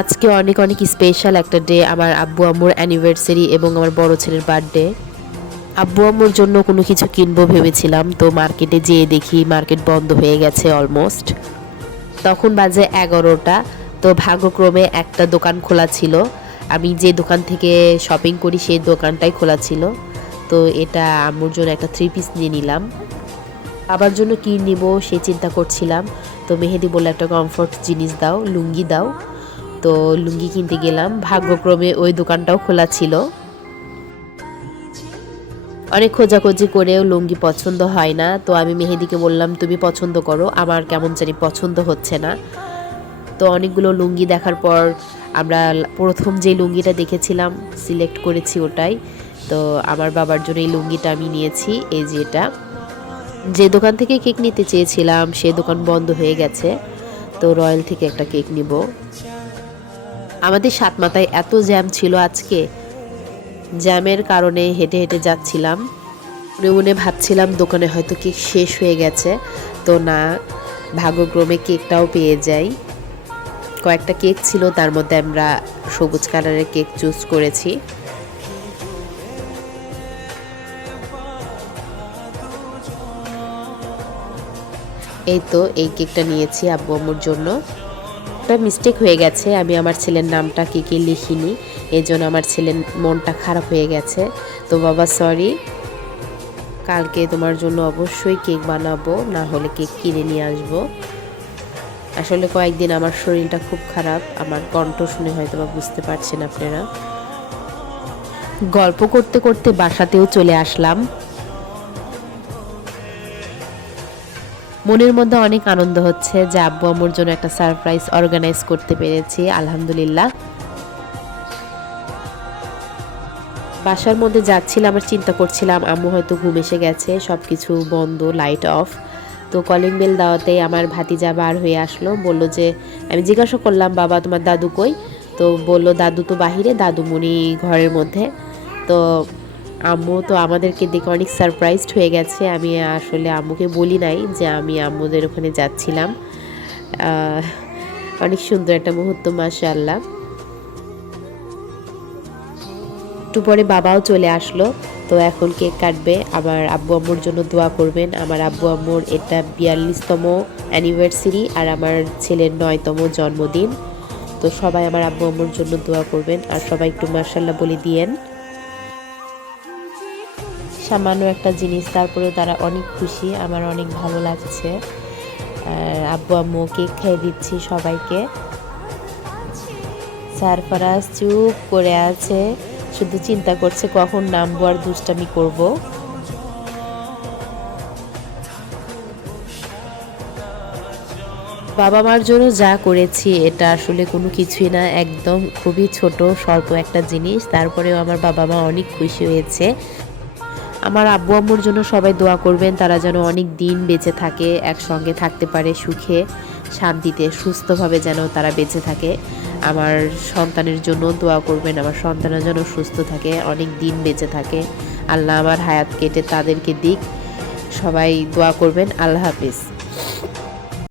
আজকে অনেক অনেক স্পেশাল একটা ডে আমার আব্বু আম্মুর অ্যানিভার্সারি এবং আমার বড় ছেলের বার্থডে আব্বু আম্মুর জন্য কোনো কিছু কিনবো ভেবেছিলাম, তো মার্কেটে যেয়ে দেখি মার্কেট বন্ধ হয়ে গেছে অলমোস্ট তখন বাজে এগারোটা, তো ভাগ্যক্রমে একটা দোকান খোলা ছিল। আমি যে দোকান থেকে শপিং করি সেই দোকানটাই খোলা ছিল। তো এটা আম্মুর জন্য একটা থ্রি পিস নিয়ে নিলাম। বাবার জন্য কী নিব সে চিন্তা করছিলাম। তো মেহেদি বলল একটা কমফর্ট জিনিস দাও, লুঙ্গি দাও। তো লুঙ্গি কিনতে গেলাম। ভাগ্যক্রমে ওই দোকানটাও খোলা ছিল। অনেক খোঁজাখুঁজি করেও লুঙ্গি পছন্দ হয় না। তো আমি মেহেদিকে বললাম, তুমি পছন্দ করো, আমার কেমন জানি পছন্দ হচ্ছে না। তো অনেকগুলো লুঙ্গি দেখার পর আমরা প্রথম যে লুঙ্গিটা দেখেছিলাম, সিলেক্ট করেছি ওটাই। তো আমার বাবার জন্য এই লুঙ্গিটা আমি নিয়েছি, এই যে এটা। যে দোকান থেকে কেক নিতে চেয়েছিলাম, সে দোকান বন্ধ হয়ে গেছে। তো রয়্যাল থেকে একটা কেক নিব। আমাদের সাত মাথায় এত জ্যাম ছিল আজকে। জ্যামের কারণে হেঁটে হেঁটে যাচ্ছিলাম। মনে মনে ভাবছিলাম দোকানে হয়তো কেক শেষ হয়ে গেছে। তো না, ভাগ্যক্রমে কেকটাও পেয়ে যাই। কয়েকটা কেক ছিল, তার মধ্যে আমরা সবুজ কালারের কেক চুজ করেছি। এই তো, এই কেকটা নিয়েছি আব্বু আম্মুর জন্য। একটা মিস্টেক হয়ে গেছে। আমি আমার ছেলের নামটা কেকে লিখিনি। এই জন্য আমার ছেলের মনটা খারাপ হয়ে গেছে। তো বাবা সরি কালকে তোমার জন্য অবশ্যই কেক বানাবো, না হলে কেক কিনে নিয়ে আসব। আসলে কয়েকদিন আমার শরীরটা খুব খারাপ। আমার কণ্ঠ শুনে হয়তো বা বুঝতে পারছেন আপনারা। গল্প করতে করতে বাসাতেও চলে আসলাম। মনের মধ্যে অনেক আনন্দ হচ্ছে যে আব্বু আম্মুর জন্য একটা সারপ্রাইজ অর্গানাইজ করতে পেরেছি, আলহামদুলিল্লাহ। বাসার মধ্যে যাচ্ছিলাম আমার চিন্তা করছিলাম, আম্মু হয়তো ঘুম এসে গেছে সব কিছু বন্ধ লাইট অফ তো কলিং বেল দেওয়াতে আমার ভাতিজা বার হয়ে আসলো, বলল যে, আমি জিজ্ঞাসা করলাম, বাবা তোমার দাদু কই? তো বলল, দাদু তো বাহিরে দাদু দাদুমণি ঘরের মধ্যে। তো আম্মু তো আমাদেরকে দেখে অনেক সারপ্রাইজড হয়ে গেছে। আমি আসলে আম্মুকে বলি নাই যে আমি আম্মুদের ওখানে যাচ্ছিলাম। অনেক সুন্দর একটা মুহূর্ত, মাশাআল্লাহ। একটু পরে বাবাও চলে আসলো, তো এখন কেক কাটবে। আমার আব্বু আম্মুর জন্য দোয়া করবেন। আমার আব্বু আম্মুর এটা বিয়াল্লিশতম অ্যানিভার্সারি আর আমার ছেলের নয়তম জন্মদিন। তো সবাই আমার আব্বু আম্মুর জন্য দোয়া করবেন। আর সবাই একটু মার্শাল্লাহ বলে দিয়েন। সামান্য একটা জিনিস, তারপরেও তারা অনেক খুশি, আমার অনেক ভালো লাগছে। আব্বু আম্মু কেক খেয়ে দিচ্ছি সবাইকে। সারফারাজ চুপ করে আছে, শুধু চিন্তা করছে কখন নামবো আর দুষ্টামি করব। বাবা মার জন্য যা করেছি, এটা আসলে কোনো কিছুই না, একদম খুবই ছোট, স্বল্প একটা জিনিস। তারপরেও আমার বাবা মা অনেক খুশি হয়েছে। আমার আব্বু আম্মুর জন্য সবাই দোয়া করবেন, তারা যেন অনেক দিন বেঁচে থাকে, একসঙ্গে থাকতে পারে সুখে, শান্তিতে, সুস্থভাবে যেন তারা বেঁচে থাকে। আমার সন্তানের জন্য দোয়া করবেন, আমার সন্তানের যেন সুস্থ থাকে, অনেক দিন বেঁচে থাকে। আল্লাহ আমার হায়াত কেটে তাদেরকে দিক। সবাই দোয়া করবেন, আল্লাহ হাফিজ।